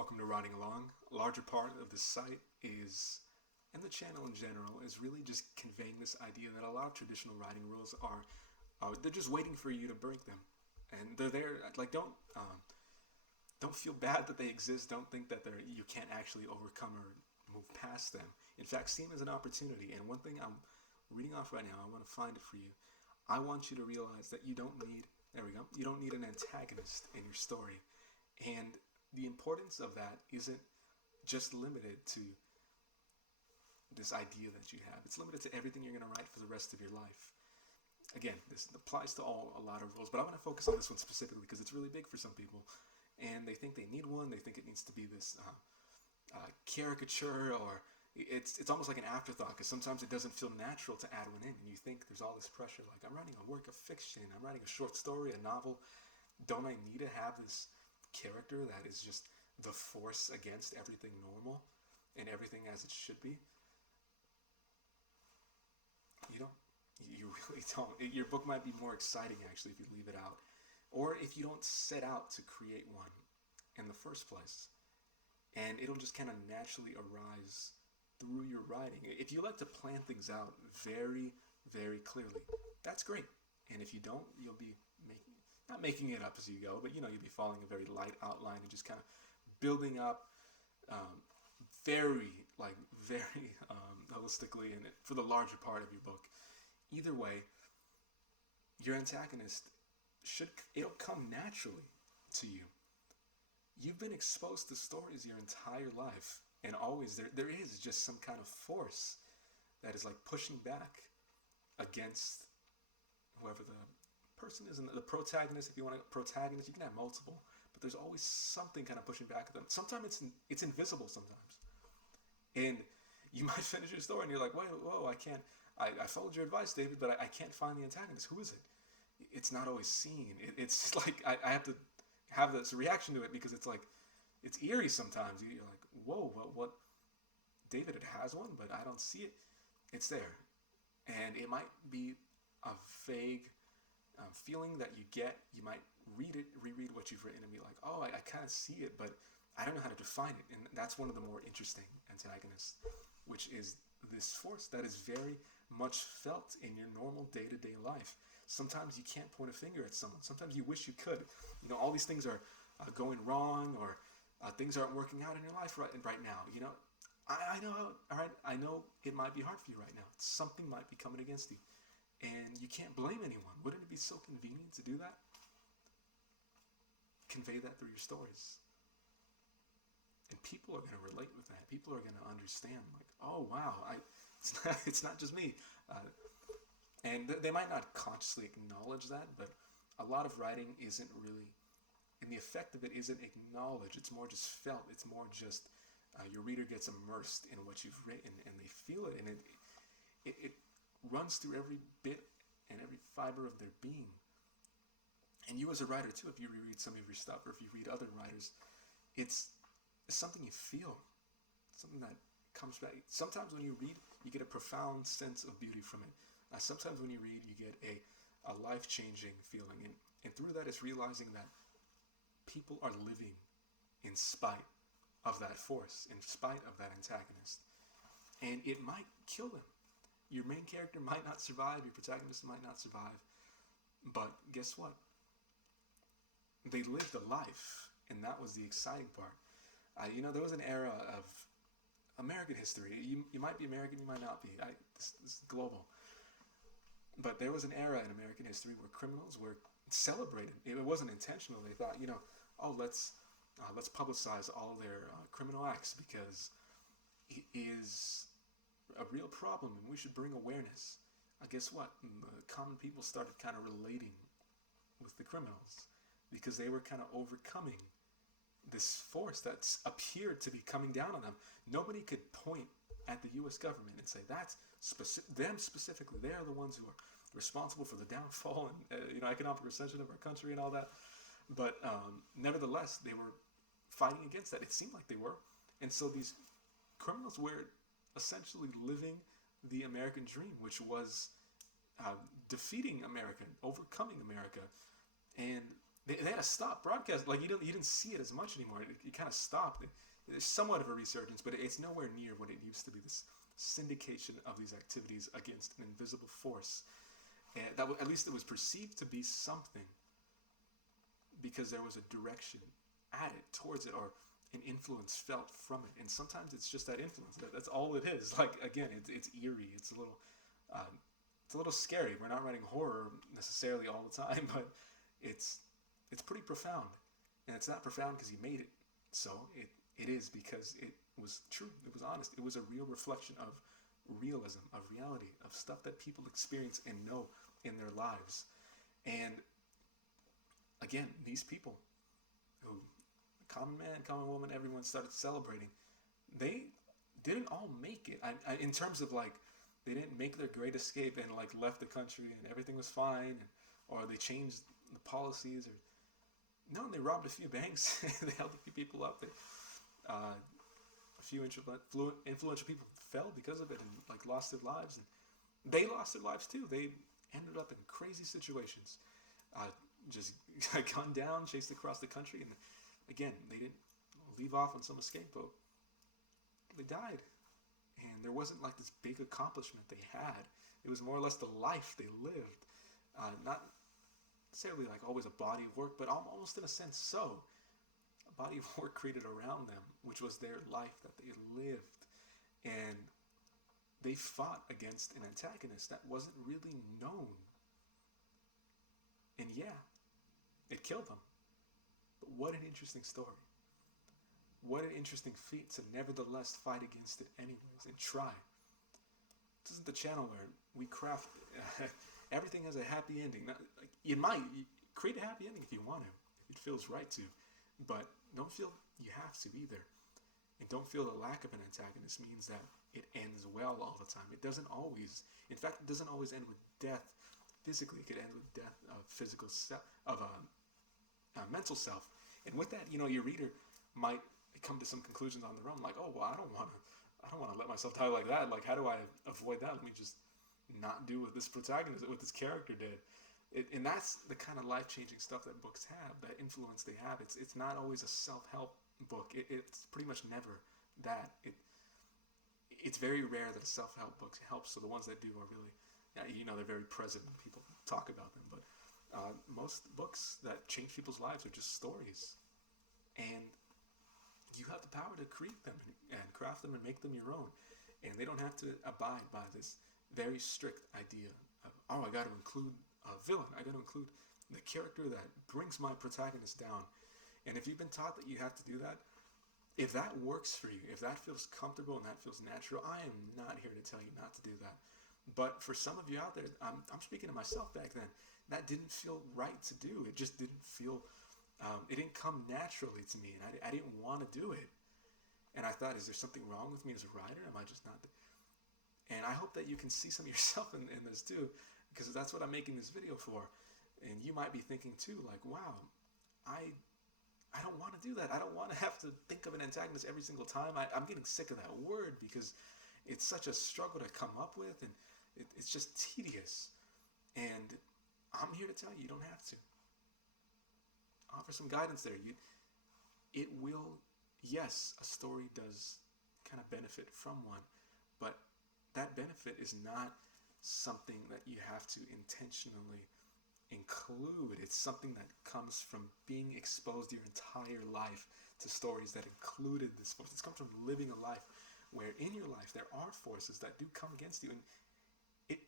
Welcome to Riding Along. A larger part of the site is, and the channel in general, is really just conveying this idea that a lot of traditional writing rules are, they're just waiting for you to break them, and they're there. Like don't feel bad that they exist. Don't think that you can't actually overcome or move past them. In fact, see them as an opportunity. And one thing I'm reading off right now, I want to find it for you. I want you to realize that you don't need. There we go. You don't need an antagonist in your story, and the importance of that isn't just limited to this idea that you have. It's limited to everything you're going to write for the rest of your life. Again, this applies to a lot of rules, but I want to focus on this one specifically because it's really big for some people, and they think they need one. They think it needs to be this caricature, or it's almost like an afterthought because sometimes it doesn't feel natural to add one in, and you think there's all this pressure. Like, I'm writing a work of fiction, I'm writing a short story, a novel. Don't I need to have this character that is just the force against everything normal and everything as it should be? You don't. You really don't. Your book might be more exciting actually if you leave it out, or if you don't set out to create one in the first place, and it'll just kind of naturally arise through your writing. If you like to plan things out very, very clearly, that's great. And if you don't, you'll be not making it up as you go, but you'll be following a very light outline and just kind of building up very, very holistically, and for the larger part of your book. Either way, your antagonist it'll come naturally to you. You've been exposed to stories your entire life, and always there is just some kind of force that is like pushing back against whoever the person is. And the protagonist, if you want a protagonist, you can have multiple, but there's always something kind of pushing back at them. Sometimes it's invisible sometimes, and you might finish your story and you're like, whoa, I can't. I followed your advice, David, but I can't find the antagonist. Who is it? It's not always seen. It's like I have to have this reaction to it because it's like it's eerie sometimes. You're like, whoa, what? David, it has one, but I don't see it. It's there, and it might be a vague feeling that you get. You might reread what you've written, and be like, oh, I kind of see it, but I don't know how to define it. And that's one of the more interesting antagonists, which is this force that is very much felt in your normal day-to-day life. Sometimes you can't point a finger at someone. Sometimes you wish you could. All these things are going wrong, or things aren't working out in your life right now. I know. All right, I know it might be hard for you right now. Something might be coming against you, and you can't blame anyone. Wouldn't it be so convenient to do that? Convey that through your stories, and people are going to relate with that. People are going to understand. Like, oh wow, it's not just me. And they might not consciously acknowledge that, but a lot of writing isn't really, and the effect of it isn't acknowledged. It's more just felt. It's more just your reader gets immersed in what you've written, and they feel it, and it runs through every bit and every fiber of their being. And you as a writer too, if you reread some of your stuff, or if you read other writers, it's something you feel, something that comes back. Sometimes when you read, you get a profound sense of beauty from it. Sometimes when you read, you get a life-changing feeling. And through that, it's realizing that people are living in spite of that force, in spite of that antagonist. And it might kill them. Your main character might not survive, your protagonist might not survive, but guess what? They lived a life, and that was the exciting part. There was an era of American history. You might be American, you might not be. This is global. But there was an era in American history where criminals were celebrated. It wasn't intentional. They thought, let's publicize all their criminal acts because it is a real problem and we should bring awareness. Guess what? The common people started kind of relating with the criminals because they were kind of overcoming this force that appeared to be coming down on them. Nobody could point at the U.S. government and say that's them specifically. They are the ones who are responsible for the downfall and economic recession of our country and all that. But nevertheless, they were fighting against that. It seemed like they were, and so these criminals were essentially living the American dream, which was defeating America, overcoming America, and they had to stop broadcast. Like you didn't see it as much anymore. It kind of stopped. There's somewhat of a resurgence, but it's nowhere near what it used to be. This syndication of these activities against an invisible force, and at least it was perceived to be something because there was a direction at it, towards it, or an influence felt from it. And sometimes it's just that influence. That's all it is. Like again, it's eerie. It's a little scary. We're not writing horror necessarily all the time, but it's pretty profound. And it's not profound because he made it. So it is because it was true. It was honest. It was a real reflection of realism, of reality, of stuff that people experience and know in their lives. And again, these people who, common man, common woman, everyone started celebrating, they didn't all make it. In terms of like, they didn't make their great escape and like left the country and everything was fine, or they changed the policies, or no, they robbed a few banks. They held a few people up. A few influential people fell because of it and like lost their lives, and they lost their lives too. They ended up in crazy situations, just gunned down, chased across the country, and again, they didn't leave off on some escape boat. They died, and there wasn't like this big accomplishment they had. It was more or less the life they lived, not necessarily like always a body of work, but almost in a sense so. A body of work created around them, which was their life that they lived. And they fought against an antagonist that wasn't really known. And yeah, it killed them. But what an interesting story. What an interesting feat to nevertheless fight against it anyways and try. This isn't the channel where we craft everything has a happy ending. You might create a happy ending if you want to, if it feels right to, but don't feel you have to either. And don't feel the lack of an antagonist means that it ends well all the time. It doesn't always. In fact, it doesn't always end with death. Physically, it could end with death of physical self, of a mental self. And with that, your reader might come to some conclusions on their own, like, oh, well, I don't want to let myself die like that. Like, how do I avoid that? Let me just not do what this protagonist, what this character did. And that's the kind of life-changing stuff that books have, that influence they have. It's not always a self-help book. It's pretty much never that. It's very rare that a self-help book helps. So the ones that do are really, they're very present when people talk about them. But most books that change people's lives are just stories, and you have the power to create them and craft them and make them your own. And they don't have to abide by this very strict idea of, oh, I got to include a villain. I got to include the character that brings my protagonist down. And if you've been taught that you have to do that, if that works for you, if that feels comfortable and that feels natural, I am not here to tell you not to do that. But for some of you out there, I'm speaking to myself back then, that didn't feel right to do. It just didn't feel, it didn't come naturally to me, and I didn't want to do it. And I thought, is there something wrong with me as a writer? Am I just not? And I hope that you can see some of yourself in this too, because that's what I'm making this video for. And you might be thinking too, like, wow, I don't want to do that. I don't want to have to think of an antagonist every single time. I'm getting sick of that word because it's such a struggle to come up with, and it's just tedious. And I'm here to tell you, you don't have to. Offer some guidance there. It will, yes, a story does kind of benefit from one, but that benefit is not something that you have to intentionally include. It's something that comes from being exposed your entire life to stories that included this force. It's come from living a life where in your life there are forces that do come against you, and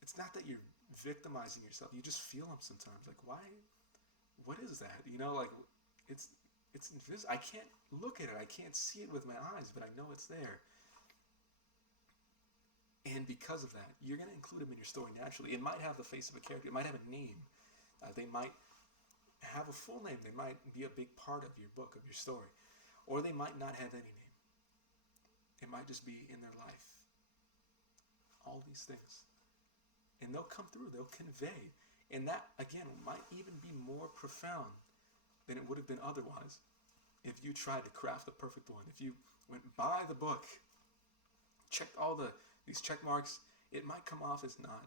it's not that you're victimizing yourself. You just feel them sometimes. Like, why? What is that? Like it's invisible. I can't look at it. I can't see it with my eyes, but I know it's there. And because of that, you're going to include them in your story naturally. It might have the face of a character. It might have a name. They might have a full name. They might be a big part of your book, of your story. Or they might not have any name. It might just be in their life. All these things. And they'll come through. They'll convey. And that, again, might even be more profound than it would have been otherwise if you tried to craft the perfect one. If you went by the book, checked all these check marks, it might come off as not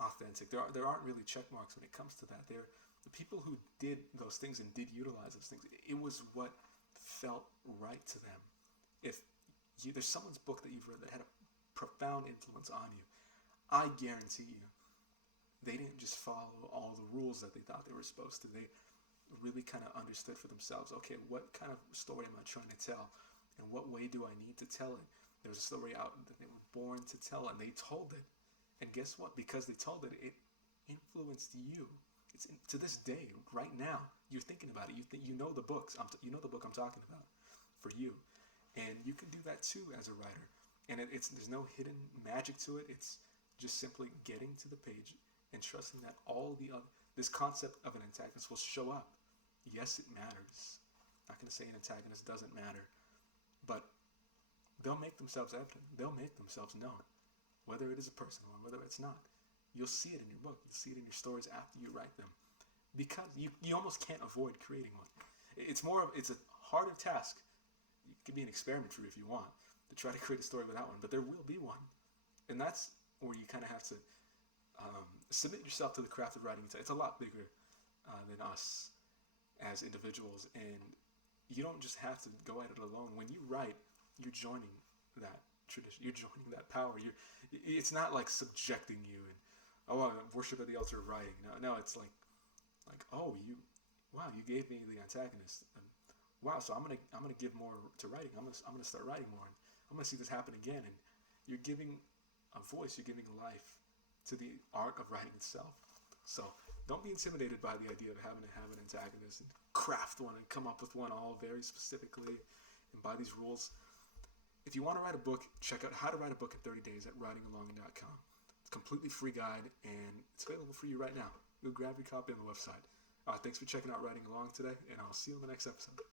authentic. There aren't really check marks when it comes to that. The people who did those things and did utilize those things, it was what felt right to them. If there's someone's book that you've read that had a profound influence on you, I guarantee you, they didn't just follow all the rules that they thought they were supposed to. They really kind of understood for themselves, okay, what kind of story am I trying to tell? And what way do I need to tell it? There was a story out that they were born to tell, and they told it. And guess what? Because they told it, it influenced you. To this day, right now, you're thinking about it. You know the books. You know the book I'm talking about for you. And you can do that too as a writer. And there's no hidden magic to it. It's just simply getting to the page and trusting that this concept of an antagonist will show up. Yes, it matters. I'm not going to say an antagonist doesn't matter, but they'll make themselves evident. They'll make themselves known, whether it is a person or whether it's not. You'll see it in your book. You'll see it in your stories after you write them, because you almost can't avoid creating one. It's a harder task. It can be an experiment for you if you want to try to create a story without one, but there will be one, and that's where you kind of have to submit yourself to the craft of writing. It's a lot bigger than us as individuals, and you don't just have to go at it alone. When you write, you're joining that tradition. You're joining that power. It's not like subjecting you and worship at the altar of writing. No, it's like you gave me the antagonist. And, wow, so I'm gonna give more to writing. I'm gonna start writing more, and I'm gonna see this happen again. And you're giving a voice. You're giving life to the art of writing itself. So don't be intimidated by the idea of having to have an antagonist and craft one and come up with one all very specifically and by these rules. If you want to write a book, check out How to Write a Book in 30 Days at writingalong.com. It's a completely free guide, and it's available for you right now. Go grab your copy on the website. Thanks for checking out Writing Along today, and I'll see you in the next episode.